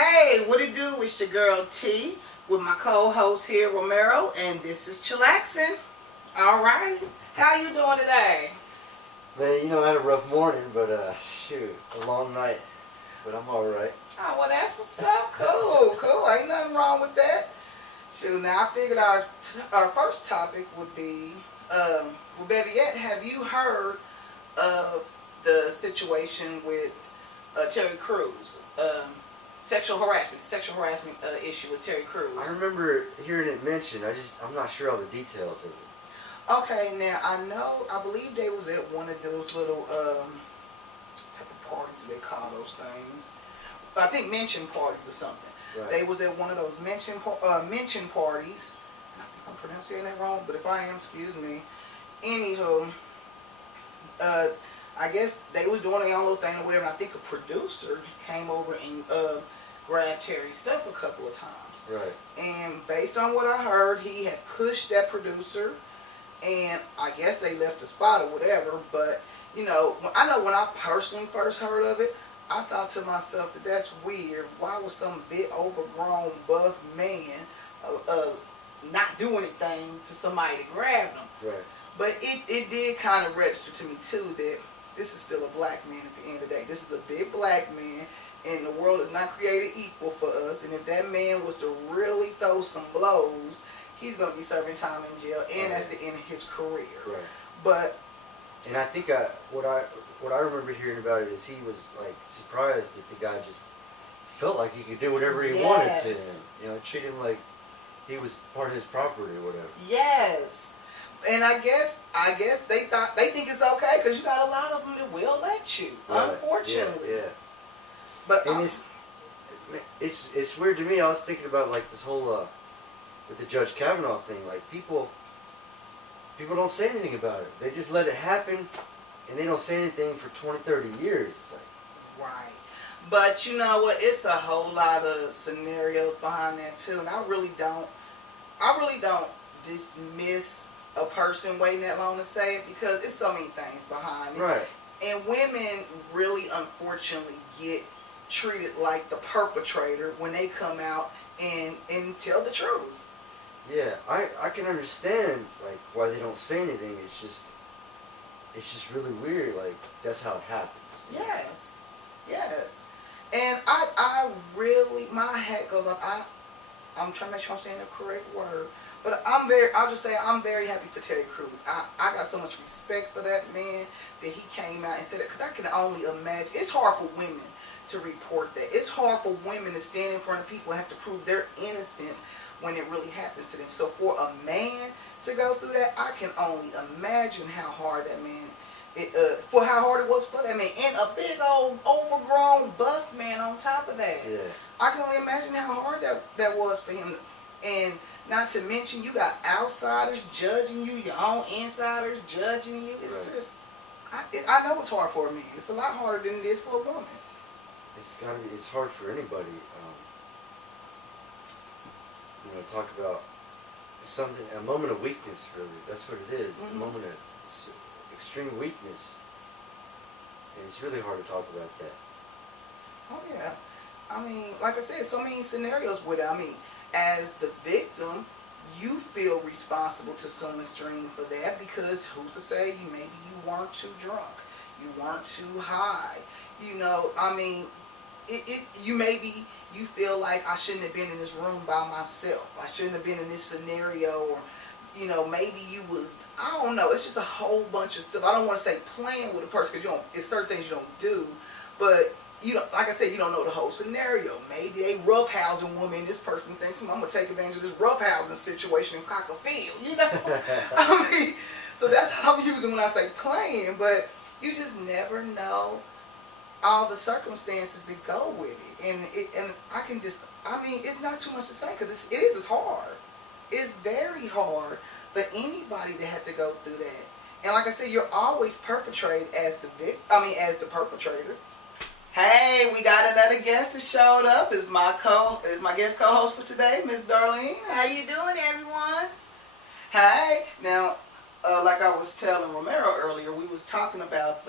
Hey, what it do? It's your girl T with my co-host here, Romero, and this is Chillaxing. All right. How you doing today? Man, I had a rough morning, but shoot, a long night. But I'm all right. Oh, well, that's what's up. Cool. Ain't nothing wrong with that. Shoot, now I figured our first topic would be, well, better yet, have you heard of the situation with Terry Crews? Sexual harassment issue with Terry Crews. I remember hearing it mentioned. I'm not sure all the details of it. Okay, now I believe they was at one of those little type of parties they call those things. I think mention parties or something. Right. They was at one of those mention parties. I think I'm pronouncing that wrong, but if I am, excuse me. Anywho, I guess they was doing their own little thing or whatever. And I think a producer came over and grabbed Terry's stuff a couple of times. Right. And based on what I heard, he had pushed that producer, and I guess they left the spot or whatever. But I know when I personally first heard of it, I thought to myself that that's weird. Why was some big overgrown buff man not do anything to somebody that grabbed him? Right. But it did kind of register to me too that this is still a black man at the end of the day. This is a big black man, and the world is not created equal for us. And if that man was to really throw some blows, he's going to be serving time in jail, and that's the end of his career. Right. But and I think what I remember hearing about it is he was like surprised that the guy just felt like he could do whatever he wanted to him. Treat him like he was part of his property or whatever. Yes. And I guess they think it's okay because you got a lot of them that will let you. Right. Unfortunately. Yeah. But and it's weird to me. I was thinking about like this whole with the Judge Kavanaugh thing. Like people don't say anything about it. They just let it happen, and they don't say anything for 20, 30 years. It's like, right. But you know what? It's a whole lot of scenarios behind that too, and I really don't dismiss a person waiting that long to say it because it's so many things behind it. Right. And women really, unfortunately, get treated like the perpetrator when they come out and tell the truth. Yeah, I can understand like why they don't say anything. It's just really weird. Like that's how it happens. Yes. And I really, my hat goes up. I'm trying to make sure I'm saying the correct word. But I'll just say I'm very happy for Terry Crews. I got so much respect for that man that he came out and said it. Because I can only imagine. It's hard for women to report that. It's hard for women to stand in front of people and have to prove their innocence when it really happens to them. So for a man to go through that, I can only imagine how hard that man, how hard it was for that man. And a big old overgrown buff man on top of that. Yeah. I can only imagine how hard that was for him. And not to mention, you got outsiders judging you, your own insiders judging you. It's right. Just, I know it's hard for a man. It's a lot harder than it is for a woman. It's hard for anybody. Talk about something, a moment of weakness, really. That's what it is. Mm-hmm. A moment of extreme weakness. And it's really hard to talk about that. Oh, yeah. I mean, like I said, so many scenarios with it. I mean, as the victim, you feel responsible to some extreme for that because who's to say maybe you weren't too drunk, you weren't too high. I mean, you feel like I shouldn't have been in this room by myself. I shouldn't have been in this scenario, or maybe you was. I don't know. It's just a whole bunch of stuff. I don't want to say playing with a person because it's certain things you don't do, but. Like I said, you don't know the whole scenario. Maybe they roughhousing woman. This person thinks, I'm going to take advantage of this roughhousing situation and cock a field. I mean, so that's how I'm using when I say playing. But you just never know all the circumstances that go with it. And it's not too much to say because it's hard. It's very hard for anybody that had to go through that. And like I said, you're always perpetrated as the perpetrator. Hey, we got another guest that showed up. Is my guest co-host for today, Miss Darlene. How you doing, everyone? Hey, now, like I was telling Romero earlier, we was talking about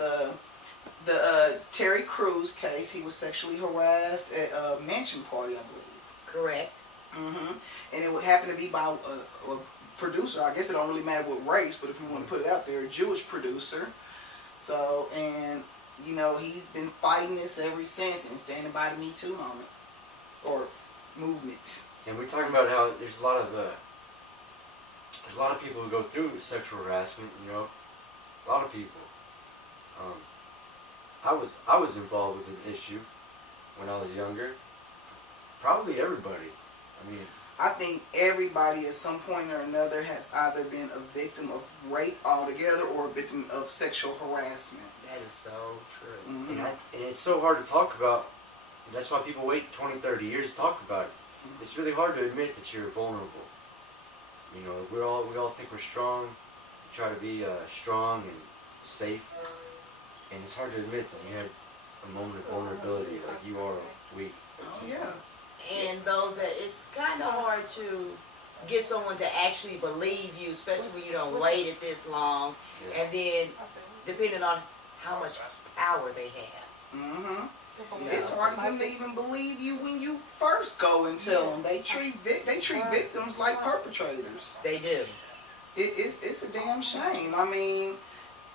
the Terry Crews case. He was sexually harassed at a mansion party, I believe. Correct. And it would happen to be by a producer. I guess it don't really matter what race, but if you want to put it out there, a Jewish producer. So, and you know, he's been fighting this ever since and standing by the Me Too moment or movement. And we're talking about how there's a lot of people who go through sexual harassment. You know, a lot of people. I was involved with an issue when I was younger. Probably everybody. I mean, I think everybody at some point or another has either been a victim of rape altogether or a victim of sexual harassment. That is so true. Mm-hmm. and it's so hard to talk about. That's why people wait 20, 30 years to talk about it. It's really hard to admit that you're vulnerable. You know, we all think we're strong. We try to be strong and safe, and it's hard to admit that you had a moment of vulnerability, like you are weak. Oh, yeah. And those that it's kind of hard to get someone to actually believe you, especially when you don't wait it this long, Yeah. and then depending on how much power they have. Mm-hmm. You know? It's hard for them to even believe you when you first go and tell them. They treat victims like perpetrators. They do. It's a damn shame. I mean,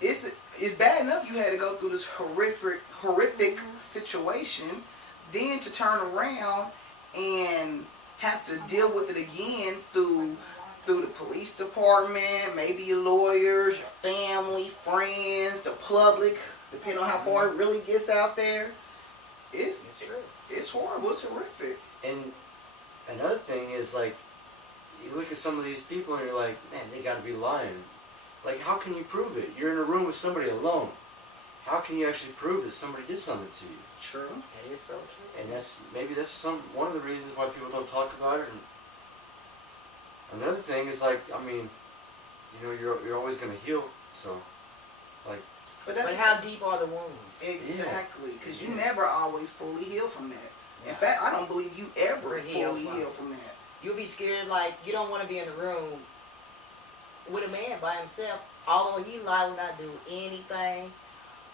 it's bad enough you had to go through this horrific situation, then to turn around and have to deal with it again through the police department, maybe your lawyers, your family, friends, the public, depending on how far it really gets out there. It's horrible. It's horrific. And another thing is, like, you look at some of these people and you're like, man, they gotta be lying. Like, how can you prove it? You're in a room with somebody alone. How can you actually prove that somebody did something to you? True. That is so true. And that's one of the reasons why people don't talk about it. And another thing is, like, I mean, you know, you're always gonna heal. So, like, But how deep are the wounds? exactly, because you never always fully heal from that. In fact, I don't believe you ever fully heal from that. You'll be scared, like, you don't want to be in the room with a man by himself, although he will not do anything.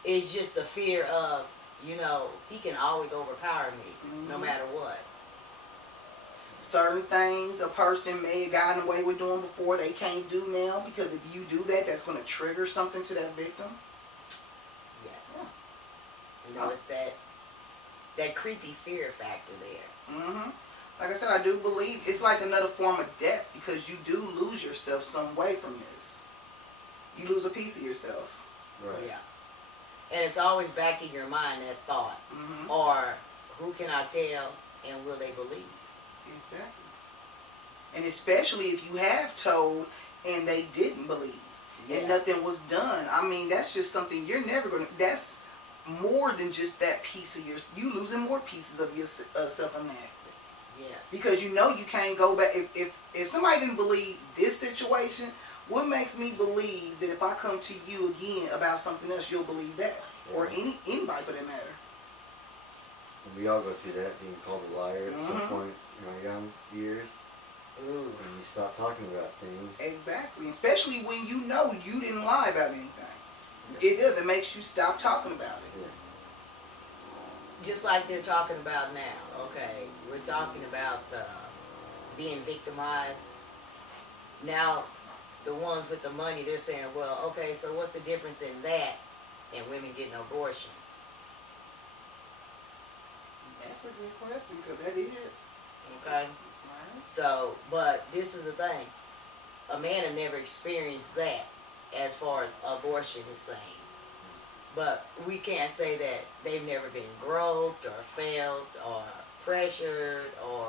It's just the fear of, you know, he can always overpower me, no matter what. Certain things a person may have gotten away with doing before, they can't do now, because if you do that, that's going to trigger something to that victim. Yes. You know, it's that creepy fear factor there. Mm-hmm. Like I said, I do believe it's like another form of death, because you do lose yourself some way from this. You lose a piece of yourself. right. Yeah. And it's always back in your mind, that thought. Mm-hmm. Or, who can I tell, and will they believe? Exactly. And especially if you have told and they didn't believe and nothing was done. I mean, that's just something you're never going to, that's more than just that piece of you losing more pieces of yourself in that. Yes. Because you know you can't go back. If somebody didn't believe this situation, what makes me believe that if I come to you again about something else, you'll believe that? Or anybody for that matter. And we all go through that, being called a liar at some point in our young years. Ooh. When you stop talking about things. Exactly. Especially when you know you didn't lie about anything. It does. It makes you stop talking about it. Yeah. Just like they're talking about now. Okay, we're talking about being victimized. Now, the ones with the money, they're saying, well, okay, so what's the difference in that and women getting abortion? That's a good question, because that is. Okay? So, but this is the thing. A man had never experienced that as far as abortion is saying. But we can't say that they've never been groped or felt or pressured or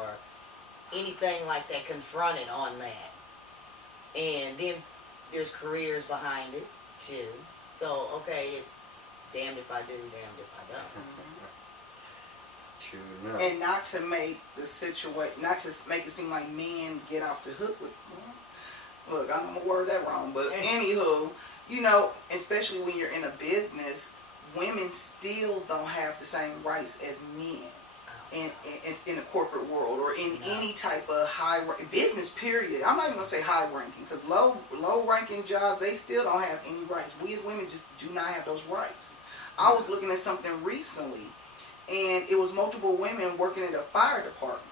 anything like that, confronted on that. And then there's careers behind it too. So, okay, it's damned if I do, damned if I don't. True enough. And not to make the situation, not to make it seem like men get off the hook with, look, I'm gonna word that wrong, but anywho, you know, especially when you're in a business, women still don't have the same rights as men in the corporate world or in any type of business period. I'm not even gonna say high ranking, because low ranking jobs, they still don't have any rights. We as women just do not have those rights. I was looking at something recently, and it was multiple women working in the fire department,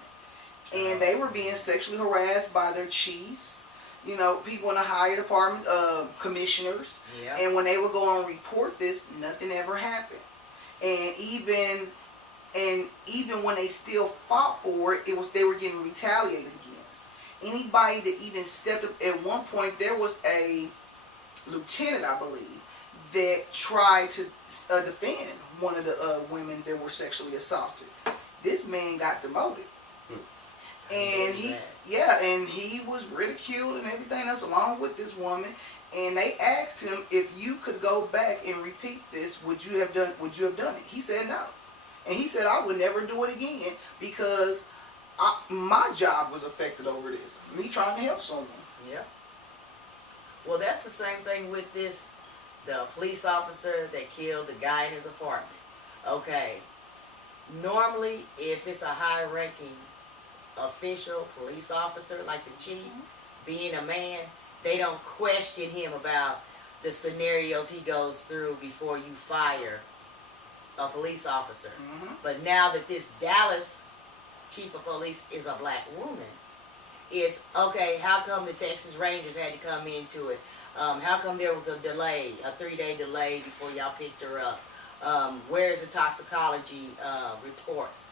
and they were being sexually harassed by their chiefs, you know, people in the higher department, commissioners. Yeah. And when they would go and report this, nothing ever happened. And even when they still fought for it, they were getting retaliated against. Anybody that even stepped up, at one point there was a lieutenant, I believe, that tried to defend one of the women that were sexually assaulted. This man got demoted. And he was ridiculed and everything else along with this woman. And they asked him, if you could go back and repeat this, would you have done it? He said no. And he said, I would never do it again because my job was affected over this. Me trying to help someone. Yeah. Well, that's the same thing with the police officer that killed the guy in his apartment. Okay. Normally, if it's a high-ranking official, police officer, like the chief, being a man, they don't question him about the scenarios he goes through before you fire a police officer. But now that this Dallas chief of police is a black woman, it's, okay, how come the Texas Rangers had to come into it? How come there was a delay, a 3-day delay before y'all picked her up? Where's the toxicology reports?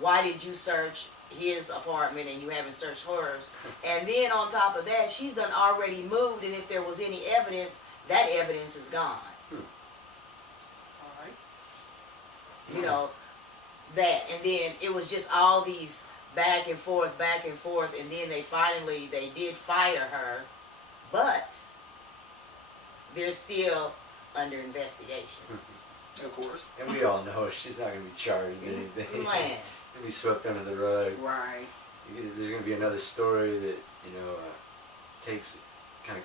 Why did you search his apartment and you haven't searched hers? And then on top of that, she's done already moved, and if there was any evidence, that evidence is gone. Alright. You know, that. And then it was just all these back and forth, and then they did fire her, but they're still under investigation. Of course. And we all know she's not going to be charged with anything. Man. Be swept under the rug. Right. There's going to be another story that, takes, kind of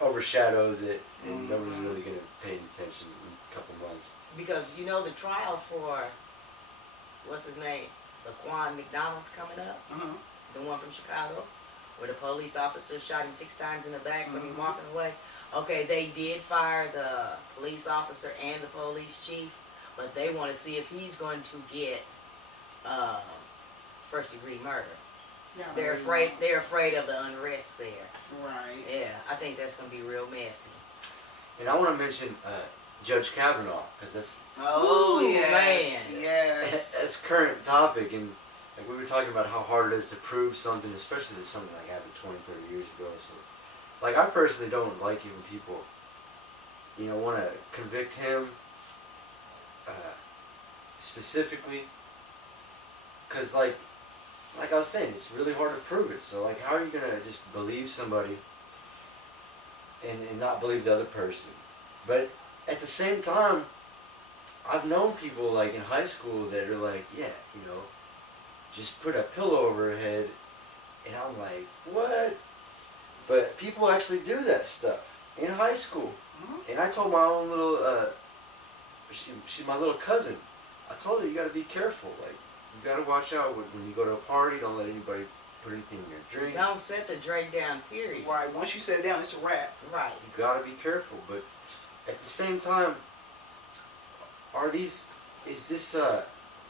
overshadows it, and nobody's really going to pay attention in a couple months. Because, the trial for, what's his name? Laquan McDonald's coming up. The one from Chicago, where the police officer shot him 6 times in the back from him walking away. Okay, they did fire the police officer and the police chief, but they want to see if he's going to get first-degree murder. Yeah, They're afraid of the unrest there. Right. Yeah, I think that's going to be real messy. And I want to mention Judge Kavanaugh, because that's yes. Man. Yes. that's current topic, and like we were talking about how hard it is to prove something, especially that something like happened 20, 30 years ago. So, like, I personally don't like it when people, want to convict him specifically, because like I was saying, it's really hard to prove it. So, like, how are you gonna just believe somebody and not believe the other person? But at the same time, I've known people like in high school that are like, just put a pillow over her head, and I'm like, what? But people actually do that stuff in high school. And I told my own little, she's my little cousin. I told her, you got to be careful. Like, you got to watch out when you go to a party. Don't let anybody put anything in your drink. Don't set the drink down, period. Right. Once you set it down, it's a wrap. Right. You got to be careful. But at the same time,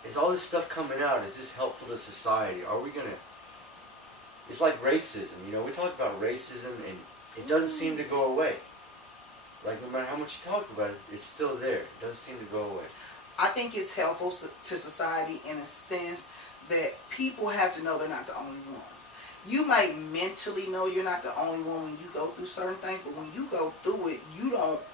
is all this stuff coming out, is this helpful to society? Are we going to, it's like racism, we talk about racism and it doesn't seem to go away. Like, no matter how much you talk about it, it's still there. It doesn't seem to go away. I think it's helpful to society in a sense that people have to know they're not the only ones. You might mentally know you're not the only one when you go through certain things, but when you go through it,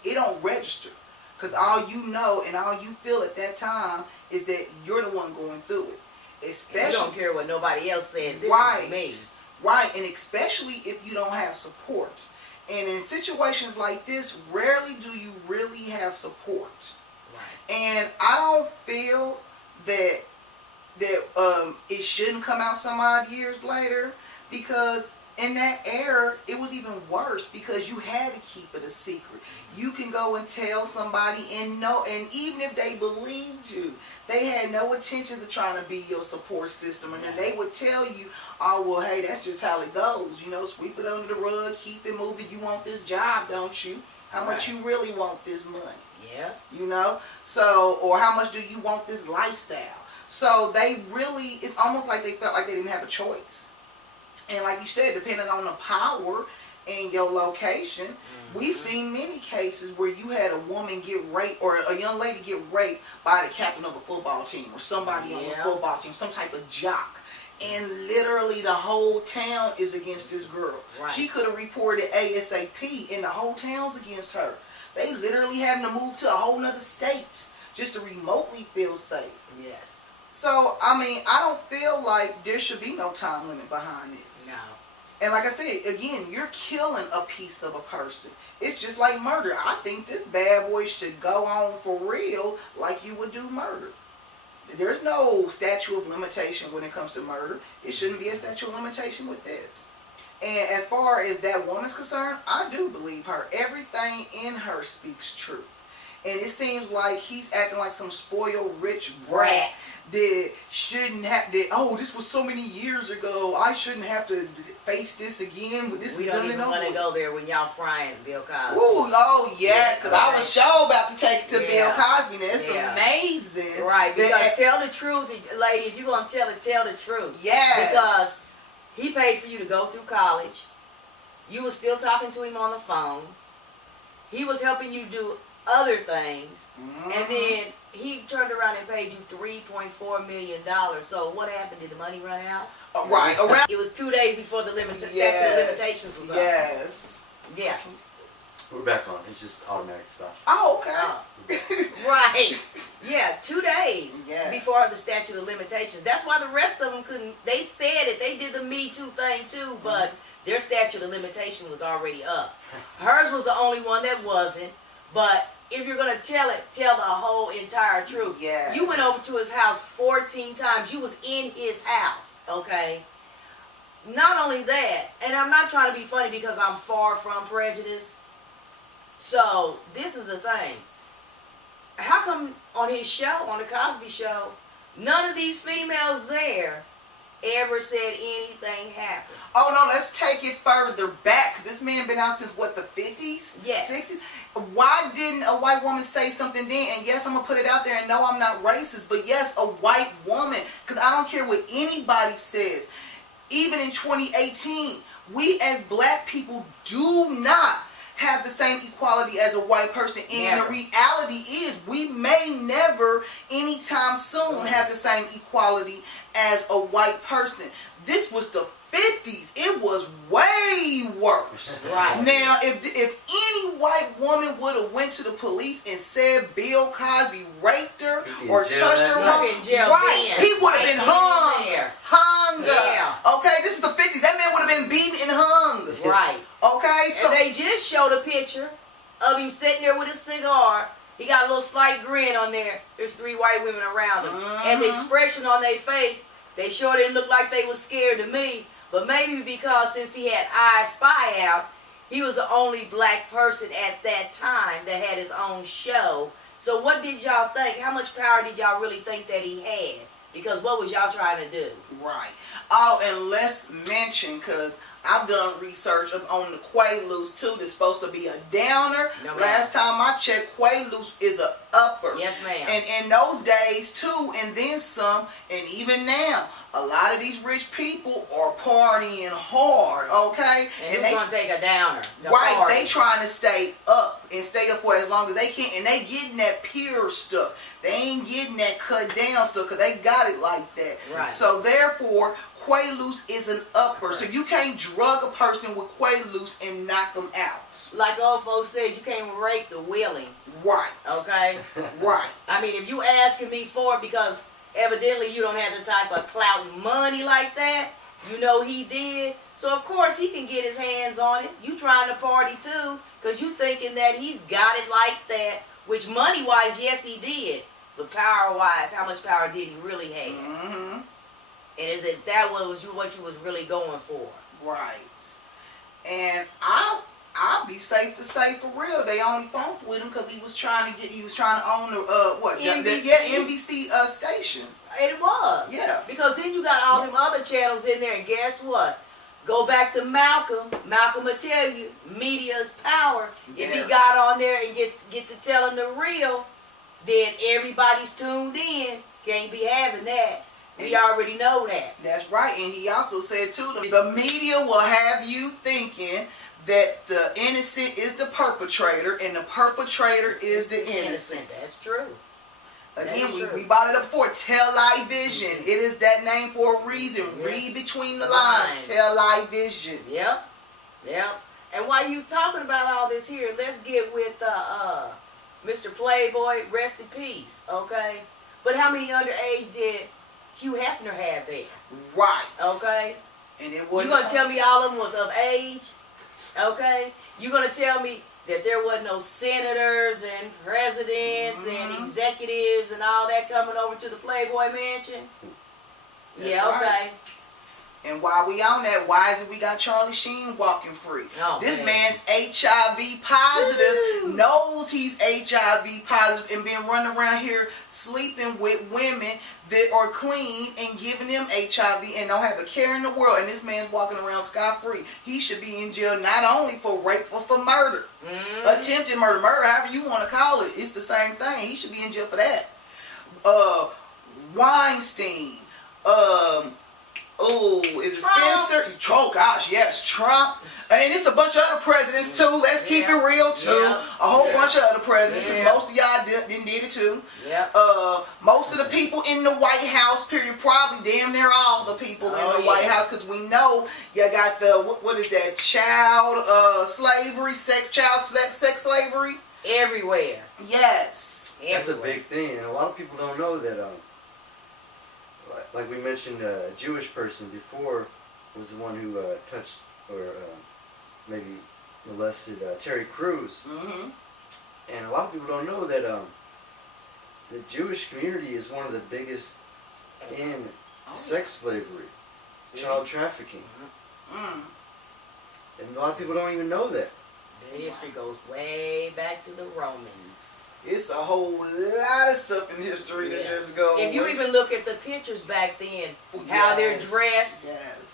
it don't register. Because all you know and all you feel at that time is that you're the one going through it. Especially, you don't care what nobody else says. This right, is me. Right, and especially if you don't have support. And in situations like this, rarely do you really have support. Right. And I don't feel that it shouldn't come out some odd years later, because in that era, it was even worse because you had to keep it a secret. You can go and tell somebody and even if they believed you, they had no intention of trying to be your support system. And then they would tell you, oh, well, hey, that's just how it goes. You know, sweep it under the rug, keep it moving. You want this job, don't you? How much you really want this money? Yeah. You know? So, or how much do you want this lifestyle? So they really, it's almost like they felt like they didn't have a choice. And like you said, depending on the power and your location, we've seen many cases where you had a woman get raped or a young lady get raped by the captain of a football team or somebody on the football team, some type of jock. And literally the whole town is against this girl. Right. She could have reported ASAP and the whole town's against her. They literally having to move to a whole nother state just to remotely feel safe. Yes. So, I mean, I don't feel like there should be no time limit behind this. No. And like I said, again, you're killing a piece of a person. It's just like murder. I think this bad boy should go on for real like you would do murder. There's no statute of limitation when it comes to murder. It shouldn't be a statute of limitation with this. And as far as that woman's concerned, I do believe her. Everything in her speaks truth. And it seems like he's acting like some spoiled rich brat that shouldn't have, oh, this was so many years ago. I shouldn't have to face this again. This we is don't even want to go there when y'all frying Bill Cosby. Ooh, oh, yes, because I was sure about to take it to Bill Cosby. Now, it's amazing. Right, because tell the truth, lady. If you're going to tell it, tell the truth. Yes. Because he paid for you to go through college. You were still talking to him on the phone. He was helping you do other things, and then he turned around and paid you $3.4 million. So what happened? Did the money run out? Right. Around. It was 2 days before the statute of limitations was up. Yes. Yeah. We're back on. It's just automatic stuff. Oh, okay. Right. Yeah, 2 days Yeah. before the statute of limitations. That's why the rest of them couldn't. They said it. They did the Me Too thing too, but their statute of limitation was already up. Hers was the only one that wasn't. But if you're going to tell it, tell the whole entire truth. Yes. You went over to his house 14 times. You was in his house, okay? Not only that, and I'm not trying to be funny because I'm far from prejudice. So, this is the thing. How come on his show, on the Cosby Show, none of these females there ever said anything happened? Oh, no, let's take it further back. This man been out since, what, the 50s? Yes. 60s? Why didn't a white woman say something then? And yes, I'm going to put it out there, and no, I'm not racist, but yes, a white woman, because I don't care what anybody says. Even in 2018, we as black people do not have the same equality as a white person. And the reality is we may never anytime soon have the same equality as a white person. This was the 50s. It was way worse. Right. Now, if any white woman would have went to the police and said Bill Cosby raped her or touched her wrong, right, he would have been hung. Yeah. Okay, this is the 50s. That man would have been beaten and hung. Right. Okay, so and they just showed a picture of him sitting there with a cigar. He got a little slight grin on there. There's 3 white women around him. And the expression on their face, they sure didn't look like they was scared to me. But maybe because since he had I Spy out, he was the only black person at that time that had his own show. So what did y'all think? How much power did y'all really think that he had? Because what was y'all trying to do? Right. Oh, and let's mention, because I've done research on the Quaaludes too. That's supposed to be a downer. No, last time I checked, Quaaludes is a upper. Yes, ma'am. And in those days too, and then some, and even now, a lot of these rich people are partying hard, okay? And they're going to take a downer. Right, party. they trying to stay up and stay up for as long as they can. And they getting that pure stuff. They ain't getting that cut down stuff because they got it like that. Right. So therefore, Quaaludes is an upper. So you can't drug a person with Quaaludes and knock them out. Like old folks said, you can't rape the willing. Right. Okay? Right. I mean, if you asking me for it because evidently you don't have the type of clout and money like that, you know he did. So of course he can get his hands on it. You trying to party too because you thinking that he's got it like that. Which money-wise, yes he did. But power-wise, how much power did he really have? Mm-hmm. And is it that was what you was really going for? Right. And I'll be safe to say for real, they only funked with him because he was trying to own the NBC station. It was. Yeah. Because then you got all them other channels in there, and guess what? Go back to Malcolm. Malcolm will tell you, media is power. If he got on there and get to telling the real, then everybody's tuned in. Can't be having that. We already know that. That's right. And he also said too, the media will have you thinking that the innocent is the perpetrator and the perpetrator is the innocent. That's true. Again, we brought it up before. Television. It is that name for a reason. Yeah. Read between the lines. Television. Yep. And while you talking about all this here, let's get with Mr. Playboy. Rest in peace. Okay. But how many underage did Hugh Hefner have there? Right. Okay. And it You wasn't. gonna tell me all of them was of age? Okay. You gonna tell me that there wasn't no senators and presidents and executives and all that coming over to the Playboy Mansion? That's yeah. Okay. right. And while we on that, why is it we got Charlie Sheen walking free? Oh, this man. man's HIV positive, Woo. knows he's HIV positive, and been running around here sleeping with women that are clean and giving them HIV and don't have a care in the world. And this man's walking around scot-free. He should be in jail not only for rape but for murder. Attempted murder, however you want to call it. It's the same thing. He should be in jail for that. Weinstein. Is it Trump. Spencer? Oh gosh, yes, Trump. And it's a bunch of other presidents too. Let's keep it real too. Yep. A whole bunch of other presidents, because Yep. most of y'all did it too. Yep. Most of the people in the White House, period, probably damn near all the people in the White House, because we know you got the what is that, child slavery, sex slavery Everywhere. Yes. That's a big thing, and a lot of people don't know that. Like we mentioned, a Jewish person before was the one who touched or maybe molested Terry Crews. And a lot of people don't know that the Jewish community is one of the biggest in sex slavery, child trafficking. And a lot of people don't even know that. The history goes way back to the Romans. It's a whole lot of stuff in history that just goes. If you even look at the pictures back then, how they're dressed,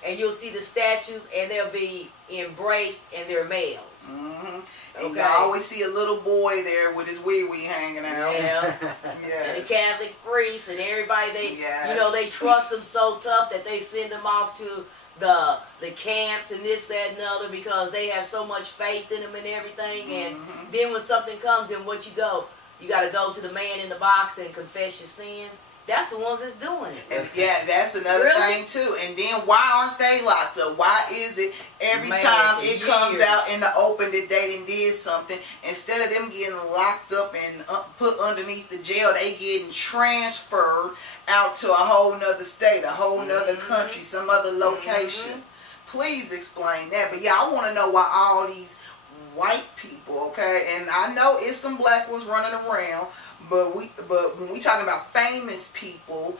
and you'll see the statues, and they'll be embraced, and they're males. And you always see a little boy there with his wee hanging out. Yeah. And the Catholic priests and everybody, they trust them so tough that they send them off to the camps and this, that, and the other, because they have so much faith in them and everything. And then when something comes, then what you go? You got to go to the man in the box and confess your sins. That's the ones that's doing it. And that's another thing too. And then why aren't they locked up? Why is it every time it comes out in the open that they done did something, instead of them getting locked up and put underneath the jail, they getting transferred out to a whole nother state, a whole nother country, some other location? Please explain that. But yeah, I want to know why all these white people, okay, and I know it's some black ones running around, but when we talking about famous people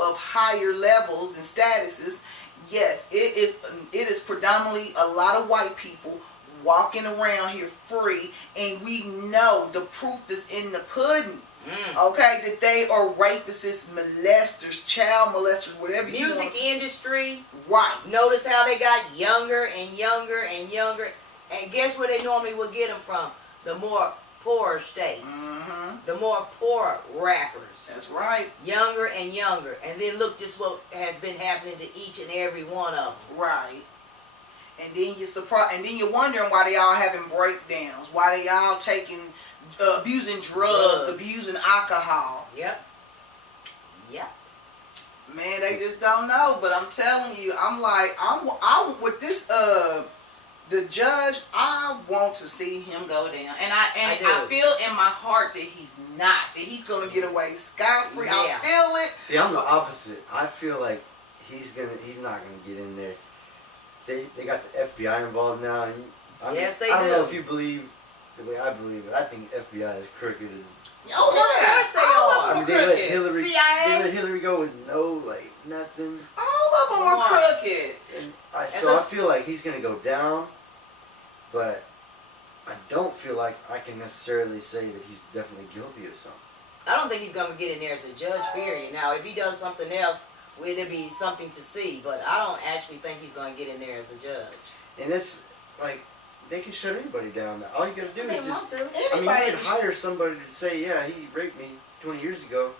of higher levels and statuses, yes, it is predominantly a lot of white people walking around here free, and we know the proof is in the pudding. Okay, that they are rapists, molesters, child molesters, whatever you want. Music industry. Right. Notice how they got younger and younger and younger. And guess where they normally would get them from? The more poorer states. The more poor rappers. That's right. Younger and younger. And then look just what has been happening to each and every one of them. Right. And then you're surprised, and then you're wondering why they all having breakdowns, why they all taking, abusing drugs, abusing alcohol. Yep. Man, they just don't know. But I'm telling you, I'm like, I with this the judge, I want to see him go down, and I feel in my heart that he's not, that he's gonna get away scot-free. I feel it. See, I'm the opposite. I feel like he's not gonna get in there. They got the FBI involved now, and I don't know if you believe the way I believe it. I think the FBI is crooked as. Oh yeah, of course they are. I mean, they let Hillary, CIA. they let Hillary go with nothing. All of them are crooked. And I feel like he's gonna go down, but I don't feel like I can necessarily say that he's definitely guilty of something. I don't think he's going to get in there as a judge, period. Now, if he does something else, will there be something to see? But I don't actually think he's going to get in there as a judge. And it's like, they can shut anybody down. All you gotta do is just, to. I mean, you can hire somebody to say, yeah, he raped me 20 years ago,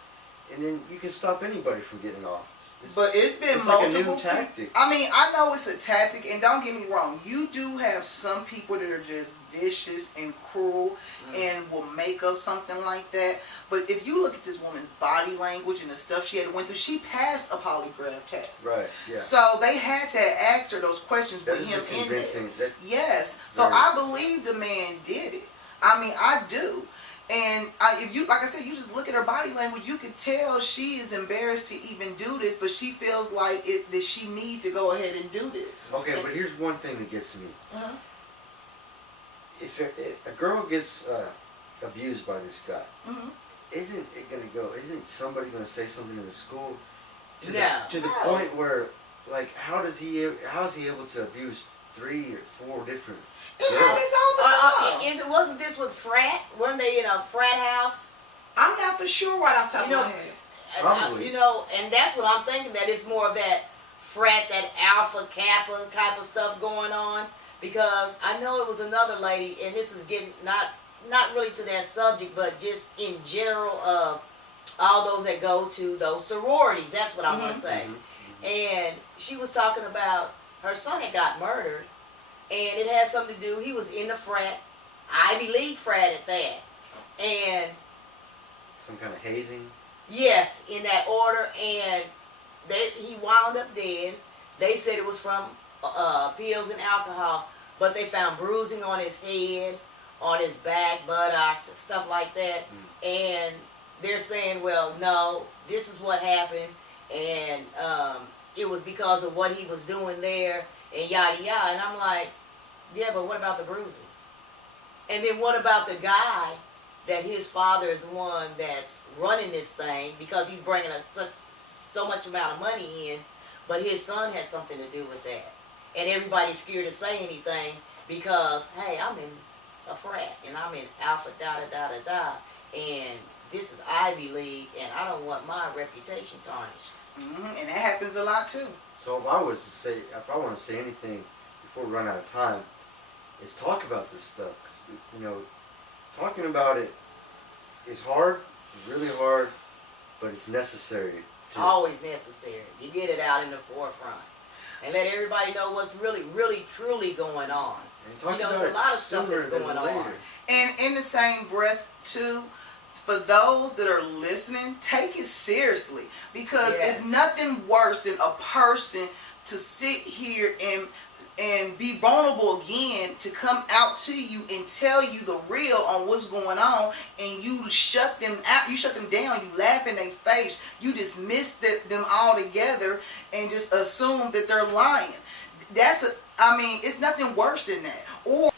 and then you can stop anybody from getting off. But it's been it's multiple like a new tactic. I mean, I know it's a tactic, and don't get me wrong. You do have some people that are just vicious and cruel and will make up something like that. But if you look at this woman's body language and the stuff she had went through, she passed a polygraph test. Right, yeah. So they had to have asked her those questions That with is him in there. Yes. So Very. I believe the man did it. I mean, I do. And if you, like I said, you just look at her body language, you could tell she is embarrassed to even do this, but she feels like that she needs to go ahead and do this. Okay, but here's one thing that gets me. Uh-huh. If a girl gets abused by this guy, Mm-hmm. isn't somebody gonna say something in the school to No. the point where, like, how is he able to abuse 3 or 4 different It girls? happens all the time. Wasn't this with frat? Weren't they in a frat house? I'm not for sure right off the top of my head. Probably. And that's what I'm thinking, that it's more of that frat, that alpha, kappa type of stuff going on. Because I know it was another lady, and this is getting not really to that subject, but just in general of all those that go to those sororities. That's what I want to say. And she was talking about her son had got murdered, and it had something to do, he was in the frat, Ivy League frat at that. And Some kind of hazing? yes, in that order, and he wound up dead. They said it was from pills and alcohol, but they found bruising on his head, on his back, buttocks, and stuff like that. And they're saying, well, no, this is what happened, and it was because of what he was doing there, and yada yada. And I'm like, yeah, but what about the bruises? And then what about the guy that his father is the one that's running this thing because he's bringing us so much amount of money in, but his son had something to do with that. And everybody's scared to say anything because, hey, I'm in a frat and I'm in Alpha da, and this is Ivy League, and I don't want my reputation tarnished. And that happens a lot too. So if I want to say anything before we run out of time, is talk about this stuff. 'Cause, talking about it is hard, it's really hard, but it's necessary. Always necessary. You get it out in the forefront and let everybody know what's really, really, truly going on. And talk it's about a lot of sooner stuff that's than going later. on. And in the same breath too, for those that are listening, take it seriously, because Yes. it's nothing worse than a person to sit here and be vulnerable again, to come out to you and tell you the real on what's going on, and you shut them out, you shut them down, you laugh in their face, you dismiss them all together and just assume that they're lying. It's nothing worse than that. Or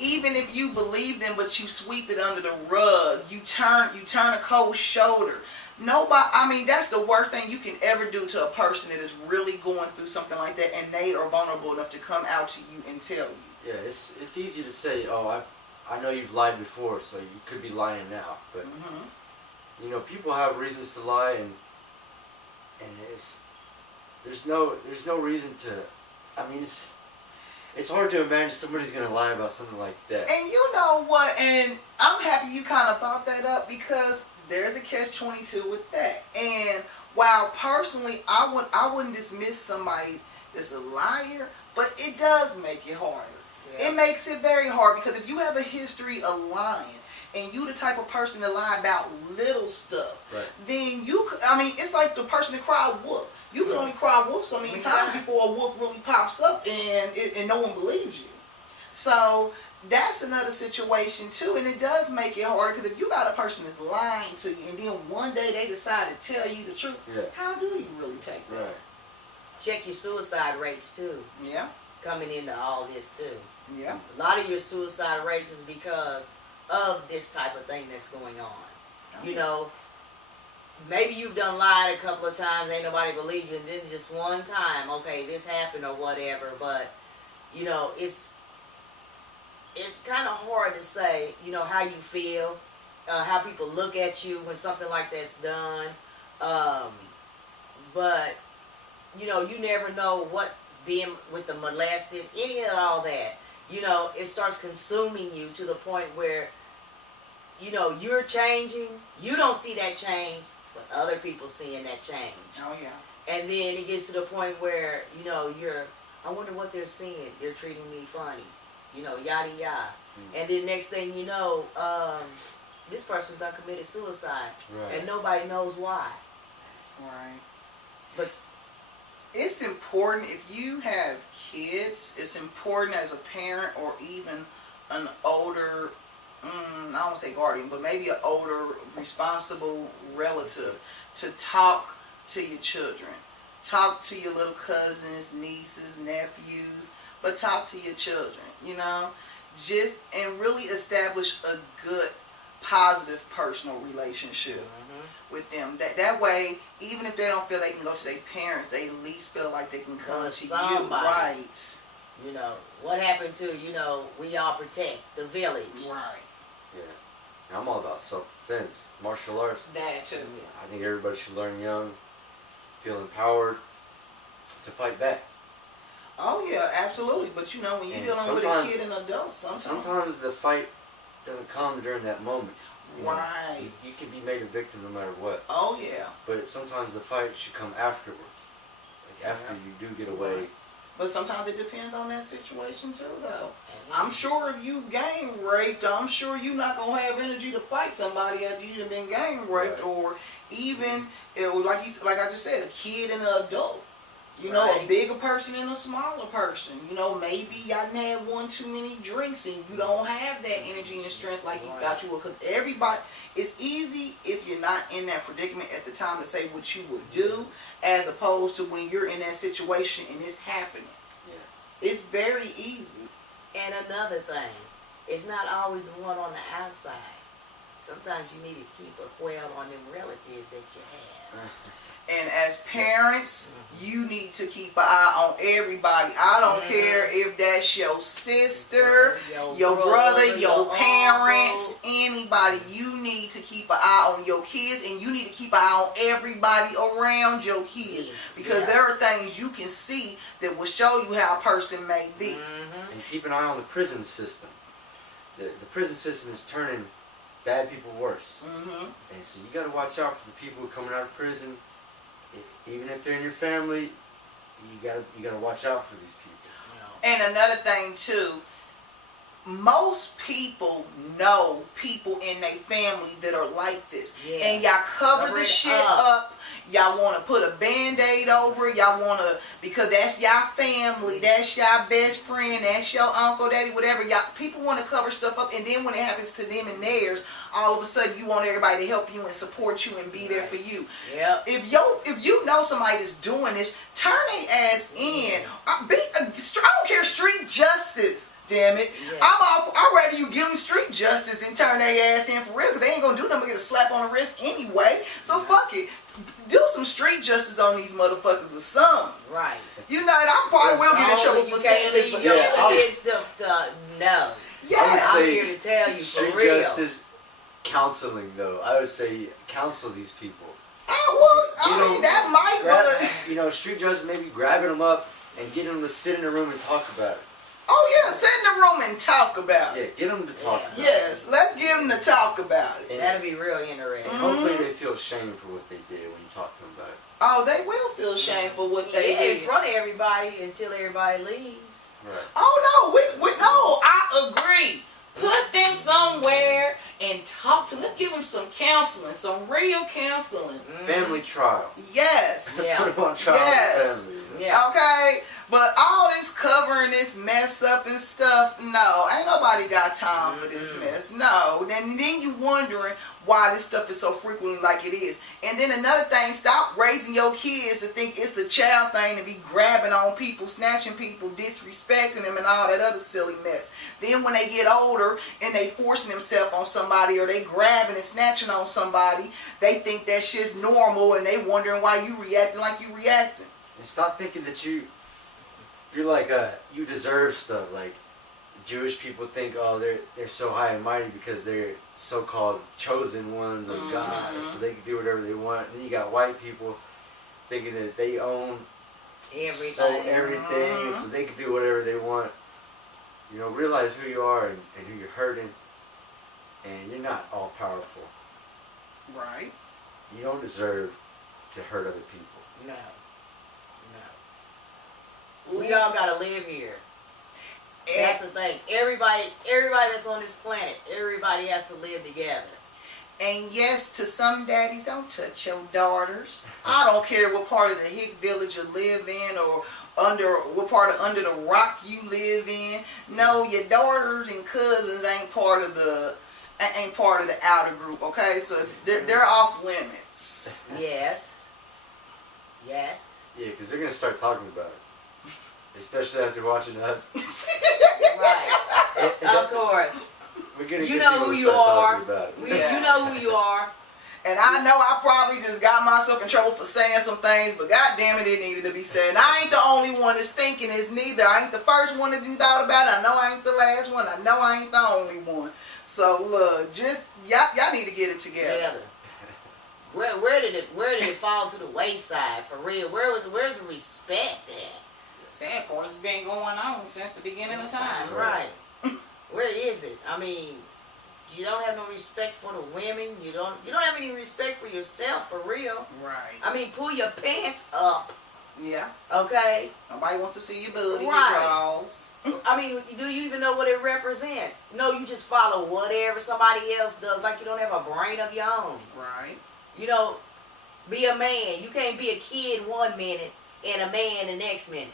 even if you believe them, but you sweep it under the rug, you turn a cold shoulder. That's the worst thing you can ever do to a person that is really going through something like that, and they are vulnerable enough to come out to you and tell you. Yeah, it's easy to say, oh, I know you've lied before, so you could be lying now. But people have reasons to lie, and there's no reason to. It's hard to imagine somebody's gonna lie about something like that. And you know what? And I'm happy you kind of brought that up, because there's a catch-22 with that. And while personally I wouldn't dismiss somebody that's a liar, but it does make it harder. Yeah. It makes it very hard, because if you have a history of lying, and you the type of person to lie about little stuff, right, then it's like the person that cried wolf. You can only cry wolf so many times before a wolf really pops up and no one believes you. So that's another situation too, and it does make it harder, because if you got a person that's lying to you, and then one day they decide to tell you the truth, how do you really take that? right. Check your suicide rates too. Yeah. Coming into all this too. Yeah. A lot of your suicide rates is because of this type of thing that's going on. Oh. maybe you've done lied a couple of times, ain't nobody believed you, and then just one time, okay, this happened or whatever. But you know, it's kind of hard to say, you know, how you feel, how people look at you when something like that's done. But you know, you never know what being with the molested, any of all that. You know, it starts consuming you to the point where, you know, you're changing. You don't see that change, but other people seeing that change. Oh yeah. And then it gets to the point where, you know, I wonder what they're seeing. They're treating me funny. You know, yada yada. And then next thing you know, this person's done committed suicide. Right. And nobody knows why. Right. But it's important if you have kids, it's important as a parent or even an older, I don't want to say guardian, but maybe an older responsible relative to talk to your children. Talk to your little cousins, nieces, nephews, but talk to your children, you know, and really establish a good, positive personal relationship with them. That way, even if they don't feel they can go to their parents, they at least feel like they can come to you. Right. You know, what happened to, you know, we all protect the village. Right. Yeah. And I'm all about self-defense, martial arts. That too. I think everybody should learn young, feel empowered to fight back. Oh yeah, absolutely. But you know, when you're dealing with a kid and adult, sometimes the fight doesn't come during that moment. Right. You can be made a victim no matter what. Oh yeah. But sometimes the fight should come afterwards. Like after you do get away. Right. But sometimes it depends on that situation too, though. I'm sure if you gang raped, I'm sure you're not gonna have energy to fight somebody after you've been gang raped, or even like I just said, a kid and an adult. You know, a bigger person and a smaller person. You know, maybe y'all done had one too many drinks and you don't have that energy and strength like you thought you would. Because everybody, it's easy if you're not in that predicament at the time to say what you would do, as opposed to when you're in that situation and it's happening. Yeah. It's very easy. And another thing, it's not always the one on the outside. Sometimes you need to keep a quail on them relatives that you have. And as parents, you need to keep an eye on everybody. I don't care if that's your sister, your brother, your parents, anybody. You need to keep an eye on your kids, and you need to keep an eye on everybody around your kids. Because there are things you can see that will show you how a person may be. And keep an eye on the prison system. The prison system is turning bad people worse. And so you got to watch out for the people who are coming out of prison. Even if they're in your family, you gotta watch out for these people. And another thing too, most people know people in their family that are like this, and y'all cover the shit up. Y'all want to put a band-aid over it. Y'all want to, because that's y'all family, that's y'all best friend, that's your uncle, daddy, whatever. Y'all people want to cover stuff up, and then when it happens to them and theirs, all of a sudden you want everybody to help you and support you and be there for you. If you know somebody that's doing this, turn their ass in. I don't care, street justice. Damn it. I'd rather you give them street justice and turn their ass in for real, because they ain't gonna do nothing but get a slap on the wrist anyway. So fuck it. Do some street justice on these motherfuckers or something. Right. You know, and I probably will get in trouble for saying this, but no. Yeah. I'm here to tell you street for real. justice counseling, though. I would say counsel these people. I mean, that might, but... You know, street justice, maybe grabbing them up and getting them to sit in a room and talk about it. Oh yeah, sit in the room and talk about it. Yeah, get them to talk about it. Yes, let's get them to talk about it. That'll be real interesting. And hopefully they feel ashamed for what they did when you talk to them about it. Oh, they will feel ashamed for what they did. In front of everybody until everybody leaves. Right. Oh no, no, I agree. Put them somewhere and talk to them. Let's give them some counseling, some real counseling. Family trial. Yes. Put them on trial with family. Okay, but all this covering this mess up and stuff. No, ain't nobody got time for this mess. No. Then you wondering why this stuff is so frequently like it is. And then another thing, stop raising your kids to think it's a child thing to be grabbing on people, snatching people, disrespecting them, and all that other silly mess. Then when they get older and they forcing themselves on somebody, or they grabbing and snatching on somebody, they think that shit's normal, and they wondering why you reacting like you reacting. And stop thinking that you're like you deserve stuff. Like Jewish people think, oh, they're so high and mighty because they're so-called chosen ones of God, so they can do whatever they want. And then you got white people thinking that they own everything, so they can do whatever they want. You know, realize who you are and who you're hurting, and you're not all powerful. Right. You don't deserve to hurt other people. No. We all gotta live here. That's the thing. Everybody that's on this planet, everybody has to live together. And yes, to some daddies, don't touch your daughters. I don't care what part of the hick village you live in, or what part of under the rock you live in. No, your daughters and cousins ain't part of the outer group. Okay, so they're off limits. Yes. Yeah, because they're gonna start talking about it. Especially after watching us. Right. Of course. You know who you are. You know who you are. And I know I probably just got myself in trouble for saying some things, but god damn it, it needed to be said. And I ain't the only one that's thinking this neither. I ain't the first one that didn't thought about it. I know I ain't the last one. I know I ain't the only one. So look, just y'all need to get it together. Where did it fall to the wayside for real? Where's the respect at? Sad part has been going on since the beginning of time. Right. Where is it? I mean, you don't have no respect for the women. You don't have any respect for yourself, for real. Right. I mean, pull your pants up. Yeah. Okay. Nobody wants to see your booty, your right. drawers. I mean, do you even know what it represents? No, you just follow whatever somebody else does, like you don't have a brain of your own. Right. You know, be a man. You can't be a kid 1 minute and a man the next minute.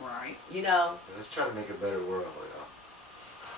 Right. You know. Let's try to make a better world, you know.